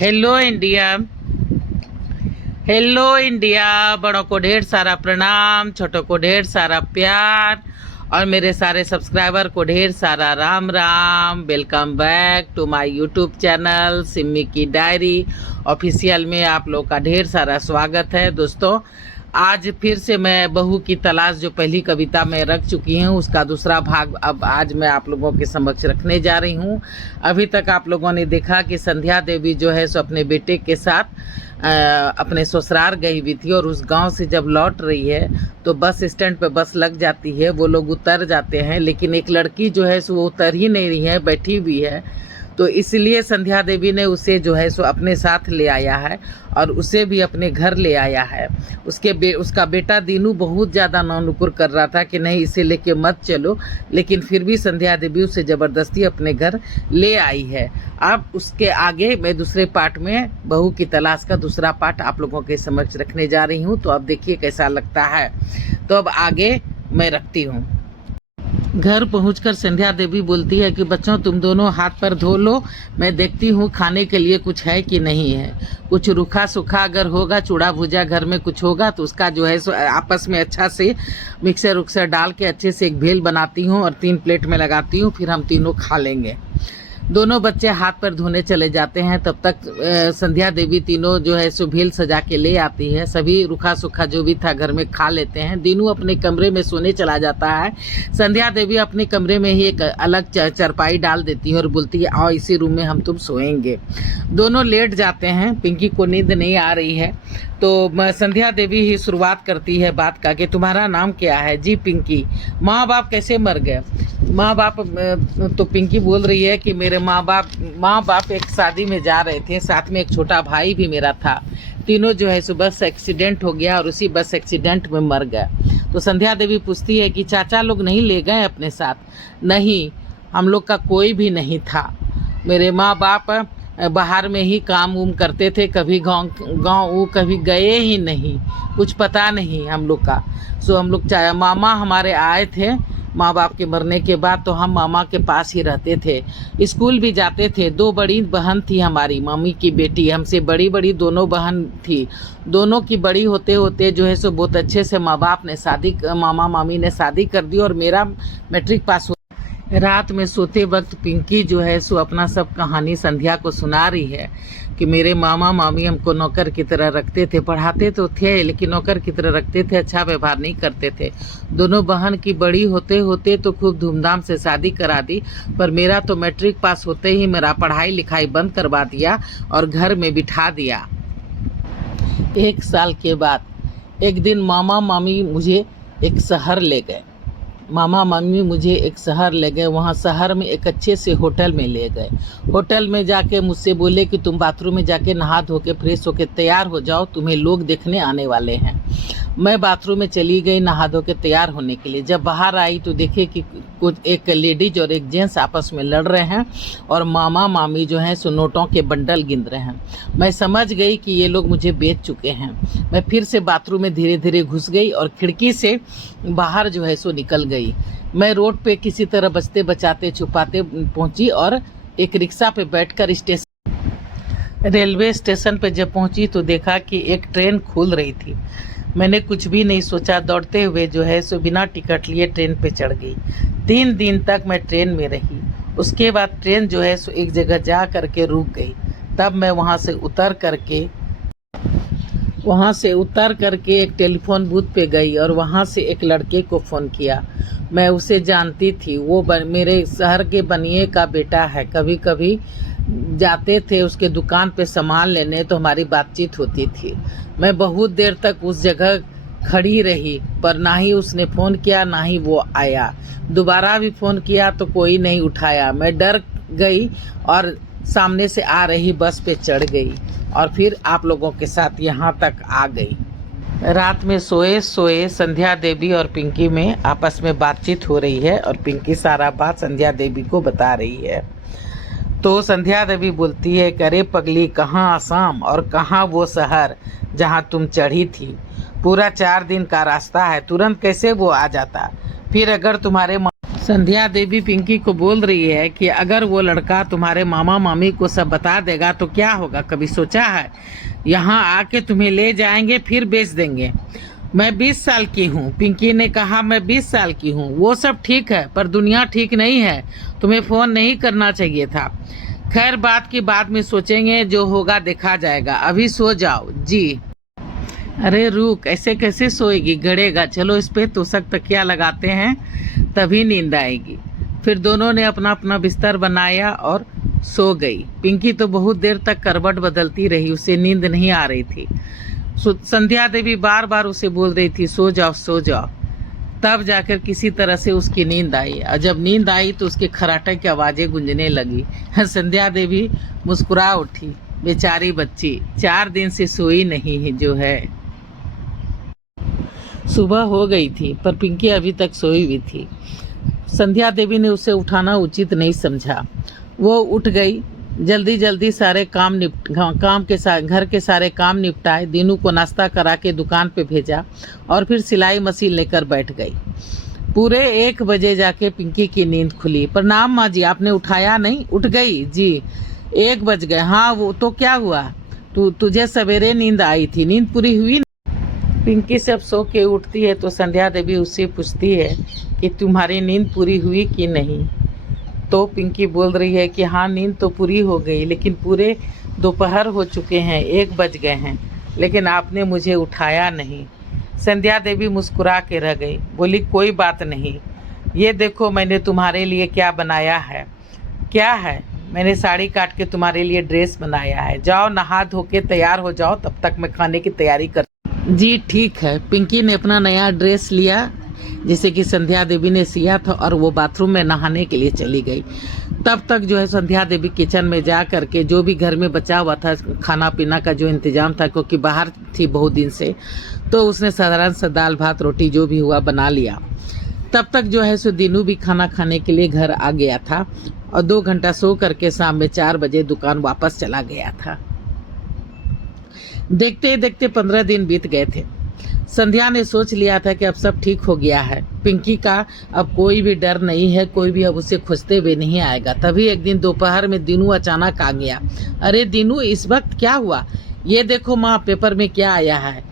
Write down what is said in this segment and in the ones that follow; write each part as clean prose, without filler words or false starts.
Hello India. Hello India. बड़ों को ढेर सारा प्रणाम, छोटों को ढेर सारा प्यार और मेरे सारे सब्सक्राइबर को ढेर सारा Ram Ram. Welcome back to my YouTube channel Simmi की डायरी ऑफिशियल में आप लोग का ढेर सारा स्वागत है। दोस्तों, आज फिर से मैं बहू की तलाश जो पहली कविता में रख चुकी हूँ उसका दूसरा भाग अब आज मैं आप लोगों के समक्ष रखने जा रही हूँ। अभी तक आप लोगों ने देखा कि संध्या देवी जो है सो अपने बेटे के साथ अपने ससुराल गई हुई थी और उस गांव से जब लौट रही है तो बस स्टैंड पे बस लग जाती है, वो लोग उतर जाते हैं, लेकिन एक लड़की जो है सो वो उतर ही नहीं रही है, बैठी हुई है। तो इसलिए संध्या देवी ने उसे जो है सो अपने साथ ले आया है और उसे भी अपने घर ले आया है। उसका बेटा दीनू बहुत ज़्यादा नानुकुर कर रहा था कि नहीं इसे लेके मत चलो, लेकिन फिर भी संध्या देवी उसे ज़बरदस्ती अपने घर ले आई है। अब उसके आगे मैं दूसरे पार्ट में बहू की तलाश का दूसरा पार्ट आप लोगों के समक्ष रखने जा रही हूँ, तो अब देखिए कैसा लगता है। तो अब आगे मैं रखती हूँ। घर पहुंचकर संध्या देवी बोलती है कि बच्चों तुम दोनों हाथ पर धो लो, मैं देखती हूँ खाने के लिए कुछ है कि नहीं है। कुछ रूखा सूखा अगर होगा, चूड़ा भुजा घर में कुछ होगा तो उसका जो है सो आपस में अच्छा से मिक्सर उक्सर डाल के अच्छे से एक भेल बनाती हूँ और 3 प्लेट में लगाती हूँ, फिर हम तीनों खा लेंगे। दोनों बच्चे हाथ पर धोने चले जाते हैं। तब तक संध्या देवी तीनों जो है सो भेल सजा के ले आती है। सभी रूखा सूखा जो भी था घर में खा लेते हैं। दीनू अपने कमरे में सोने चला जाता है। संध्या देवी अपने कमरे में ही एक अलग चरपाई डाल देती है और बोलती है आओ इसी रूम में हम तुम सोएंगे। दोनों लेट जाते हैं। पिंकी को नींद नहीं आ रही है तो संध्या देवी ही शुरुआत करती है बात का कि तुम्हारा नाम क्या है? जी पिंकी। माँ बाप कैसे मर गए? माँ बाप तो पिंकी बोल रही है कि मेरे माँ बाप एक शादी में जा रहे थे, साथ में एक छोटा भाई भी मेरा था। तीनों जो है सो बस एक्सीडेंट हो गया और उसी बस एक्सीडेंट में मर गए। तो संध्या देवी पूछती है कि चाचा लोग नहीं ले गए अपने साथ? नहीं, हम लोग का कोई भी नहीं था। मेरे माँ बाप बाहर में ही काम उम करते थे, कभी गाँव वो कभी गए ही नहीं, कुछ पता नहीं हम लोग का। सो हम लोग मामा हमारे आए थे माँ बाप के मरने के बाद, तो हम मामा के पास ही रहते थे, स्कूल भी जाते थे। 2 बड़ी बहन थी हमारी मम्मी की बेटी, हमसे बड़ी दोनों बहन थी। दोनों की बड़ी होते होते जो है सो बहुत अच्छे से मामा मामी ने शादी कर दी और मेरा मैट्रिक पास हो। रात में सोते वक्त पिंकी जो है सो अपना सब कहानी संध्या को सुना रही है कि मेरे मामा मामी हमको नौकर की तरह रखते थे, पढ़ाते तो थे लेकिन नौकर की तरह रखते थे, अच्छा व्यवहार नहीं करते थे। दोनों बहन की बड़ी होते होते तो खूब धूमधाम से शादी करा दी, पर मेरा तो मैट्रिक पास होते ही मेरा पढ़ाई लिखाई बंद करवा दिया और घर में बिठा दिया। 1 साल के बाद एक दिन मामा मामी मुझे एक शहर ले गए। वहाँ शहर में एक अच्छे से होटल में ले गए। होटल में जाके मुझसे बोले कि तुम बाथरूम में जाके नहा धो के फ्रेश होके तैयार हो जाओ, तुम्हें लोग देखने आने वाले हैं। मैं बाथरूम में चली गई नहा धो के तैयार होने के लिए। जब बाहर आई तो देखे कि कुछ एक लेडीज और एक जेंट्स आपस में लड़ रहे हैं और मामा मामी जो हैं सो नोटों के बंडल गिन रहे हैं। मैं समझ गई कि ये लोग मुझे बेच चुके हैं। मैं फिर से बाथरूम में धीरे धीरे घुस गई और खिड़की से बाहर जो है सो निकल गई। मैं रोड पे किसी तरह बचते बचाते छुपाते पहुंची और एक रिक्शा पे बैठकर रेलवे स्टेशन पे जब पहुंची तो देखा कि एक ट्रेन खुल रही थी। मैंने कुछ भी नहीं सोचा, दौड़ते हुए जो है सो बिना टिकट लिए ट्रेन पे चढ़ गई। 3 दिन तक मैं ट्रेन में रही। उसके बाद ट्रेन जो है सो एक जगह जा करके रुक गई। तब मैं वहाँ से उतर करके एक टेलीफोन बूथ पे गई और वहाँ से एक लड़के को फ़ोन किया। मैं उसे जानती थी, वो मेरे शहर के बनिए का बेटा है। कभी कभी जाते थे उसके दुकान पे सामान लेने तो हमारी बातचीत होती थी। मैं बहुत देर तक उस जगह खड़ी रही, पर ना ही उसने फ़ोन किया ना ही वो आया। दोबारा भी फ़ोन किया तो कोई नहीं उठाया। मैं डर गई और सामने से आ रही बस पे चढ़ गई और फिर आप लोगों के साथ यहाँ तक आ गई। रात में सोए सोए संध्या देवी और पिंकी में आपस में बातचीत हो रही है और पिंकी सारा बात संध्या देवी को बता रही है। तो संध्या देवी बोलती है करे पगली कहाँ आसाम और कहाँ वो शहर जहाँ तुम चढ़ी थी? पूरा 4 दिन का रास्ता है, तुरंत कैसे वो आ जाता? फिर अगर तुम्हारे संध्या देवी पिंकी को बोल रही है कि अगर वो लड़का तुम्हारे मामा मामी को सब बता देगा तो क्या होगा, कभी सोचा है? यहाँ आके तुम्हें ले जाएंगे फिर बेच देंगे। मैं 20 साल की हूँ। पिंकी ने कहा मैं 20 साल की हूँ। वो सब ठीक है पर दुनिया ठीक नहीं है। तुम्हें फ़ोन नहीं करना चाहिए था। खैर बात की बाद में सोचेंगे, जो होगा देखा जाएगा। अभी सो जाओ जी। अरे रुक, ऐसे कैसे सोएगी, गड़ेगा। चलो इस पे तोशक तकिया लगाते हैं तभी नींद आएगी। फिर दोनों ने अपना अपना बिस्तर बनाया और सो गई। पिंकी तो बहुत देर तक करवट बदलती रही, उसे नींद नहीं आ रही थी। संध्या देवी बार बार उसे बोल रही थी सो जाओ सो जाओ। तब जाकर किसी तरह से उसकी नींद आई, और जब नींद आई तो उसके खराटे की आवाज़ें गूंजने लगी। संध्या देवी मुस्कुरा उठी। बेचारी बच्ची 4 दिन से सोई नहीं है जो है। सुबह हो गई थी पर पिंकी अभी तक सोई हुई थी। संध्या देवी ने उसे उठाना उचित नहीं समझा। वो उठ गई, जल्दी जल्दी सारे घर के सारे काम निपटाए, दीनू को नाश्ता करा के दुकान पे भेजा और फिर सिलाई मशीन लेकर बैठ गई। पूरे 1 बजे जाके पिंकी की नींद खुली। प्रणाम माँ जी, आपने उठाया नहीं? उठ गई जी, 1 बज गए। हाँ वो तो क्या हुआ, तुझे सवेरे नींद आई थी, नींद पूरी हुई? पिंकी सब सो के उठती है तो संध्या देवी उससे पूछती है कि तुम्हारी नींद पूरी हुई कि नहीं। तो पिंकी बोल रही है कि हाँ नींद तो पूरी हो गई, लेकिन पूरे दोपहर हो चुके हैं, 1 बज गए हैं, लेकिन आपने मुझे उठाया नहीं। संध्या देवी मुस्कुरा के रह गई, बोली कोई बात नहीं, ये देखो मैंने तुम्हारे लिए क्या बनाया है। क्या है? मैंने साड़ी काट के तुम्हारे लिए ड्रेस बनाया है। जाओ नहा धो के तैयार हो जाओ, तब तक मैं खाने की तैयारी कर। जी ठीक है। पिंकी ने अपना नया ड्रेस लिया जिसे कि संध्या देवी ने सिया था और वो बाथरूम में नहाने के लिए चली गई। तब तक जो है संध्या देवी किचन में जा करके जो भी घर में बचा हुआ था खाना पीना का जो इंतजाम था, क्योंकि बाहर थी बहुत दिन से, तो उसने साधारण सा दाल भात रोटी जो भी हुआ बना लिया। तब तक जो है सो दीनू भी खाना खाने के लिए घर आ गया था और 2 घंटा सो करके शाम में 4 बजे दुकान वापस चला गया था। देखते देखते 15 दिन बीत गए थे। संध्या ने सोच लिया था कि अब सब ठीक हो गया है, पिंकी का अब कोई भी डर नहीं है, कोई भी अब उसे खोजते हुए नहीं आएगा। तभी एक दिन दोपहर में दीनू अचानक आ गया। अरे दीनू इस वक्त क्या हुआ? ये देखो माँ, पेपर में क्या आया है,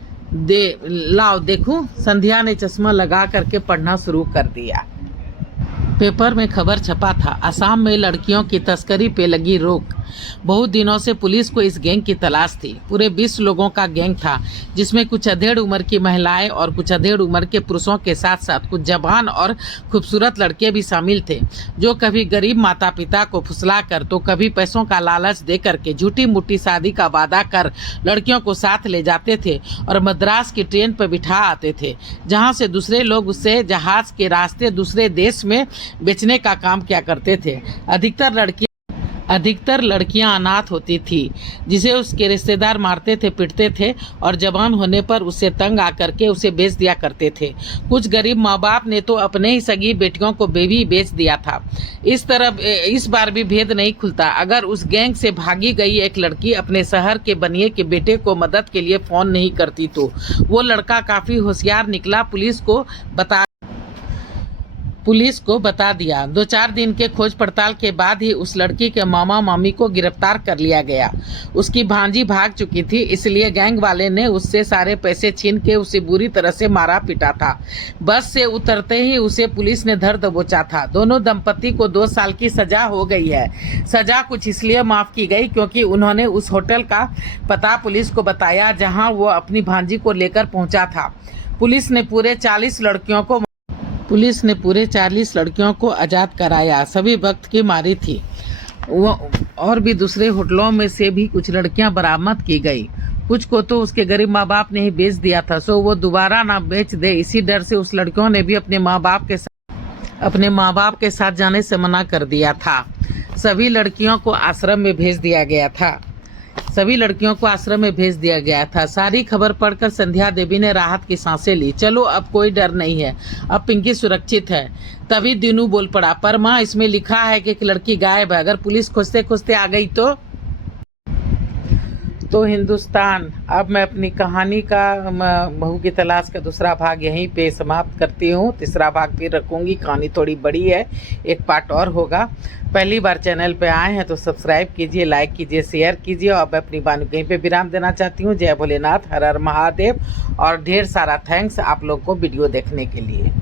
लाओ देखूं। संध्या ने चश्मा लगा करके पढ़ना शुरू कर दिया। पेपर में खबर छपा था, असम में लड़कियों की तस्करी पे लगी रोक। बहुत दिनों से पुलिस को इस गैंग की तलाश थी। पूरे 20 लोगों का गैंग था, जिसमें कुछ अधेड़ उम्र की महिलाएं और कुछ अधेड़ उम्र के पुरुषों के साथ साथ कुछ जवान और खूबसूरत लड़के भी शामिल थे, जो कभी गरीब माता पिता को फुसला कर तो कभी पैसों का लालच दे करके झूठी मूठी शादी का वादा कर लड़कियों को साथ ले जाते थे और मद्रास की ट्रेन पर बिठा आते थे, जहाँ से दूसरे लोग उससे जहाज के रास्ते दूसरे देश में बेचने का काम किया करते थे। अधिकतर लड़कियां अनाथ होती थी, जिसे उसके रिश्तेदार मारते थे, पीटते थे और जवान होने पर उससे तंग आकर के उसे बेच दिया करते थे। कुछ गरीब माँ बाप ने तो अपने ही सगी बेटियों को बेबी बेच दिया था। इस बार भी भेद नहीं खुलता। अगर उस गैंग से भागी गई एक लड़की अपने शहर के बनिए के बेटे को मदद के लिए फ़ोन नहीं करती तो वो लड़का काफ़ी होशियार निकला, पुलिस को बता दिया। 2-4 दिन के खोज पड़ताल के बाद ही उस लड़की के मामा मामी को गिरफ्तार कर लिया गया। उसकी भांजी भाग चुकी थी, इसलिए गैंग वाले ने उससे सारे पैसे छीन के उसे बुरी तरह से मारा पीटा था। बस से उतरते ही उसे पुलिस ने धर दबोचा था। दोनों दंपति को 2 साल की सजा हो गई है। सजा कुछ इसलिए माफ की गई क्योंकि उन्होंने उस होटल का पता पुलिस को बताया जहाँ वो अपनी भांजी को लेकर पहुँचा था। पुलिस ने पूरे 40 लड़कियों को आज़ाद कराया। सभी वक्त की मारी थी। वो और भी दूसरे होटलों में से भी कुछ लड़कियां बरामद की गई। कुछ को तो उसके गरीब माँ बाप ने ही बेच दिया था, सो वो दोबारा ना बेच दे, इसी डर से उस लड़कियों ने भी अपने माँ बाप के साथ जाने से मना कर दिया था। सभी लड़कियों को आश्रम में भेज दिया गया था। सारी खबर पढ़कर संध्या देवी ने राहत की सांसें ली। चलो अब कोई डर नहीं है, अब पिंकी सुरक्षित है। तभी दीनू बोल पड़ा, पर माँ इसमें लिखा है कि एक लड़की गायब है, अगर पुलिस खोजते खोजते आ गई तो हिंदुस्तान, अब मैं अपनी कहानी का बहू की तलाश का दूसरा भाग यहीं पे समाप्त करती हूँ। तीसरा भाग फिर रखूँगी, कहानी थोड़ी बड़ी है, एक पार्ट और होगा। पहली बार चैनल पे आए हैं तो सब्सक्राइब कीजिए, लाइक कीजिए, शेयर कीजिए। और मैं अपनी बानी कहीं पे विराम देना चाहती हूँ। जय भोलेनाथ, हर हर महादेव, और ढेर सारा थैंक्स आप लोग को वीडियो देखने के लिए।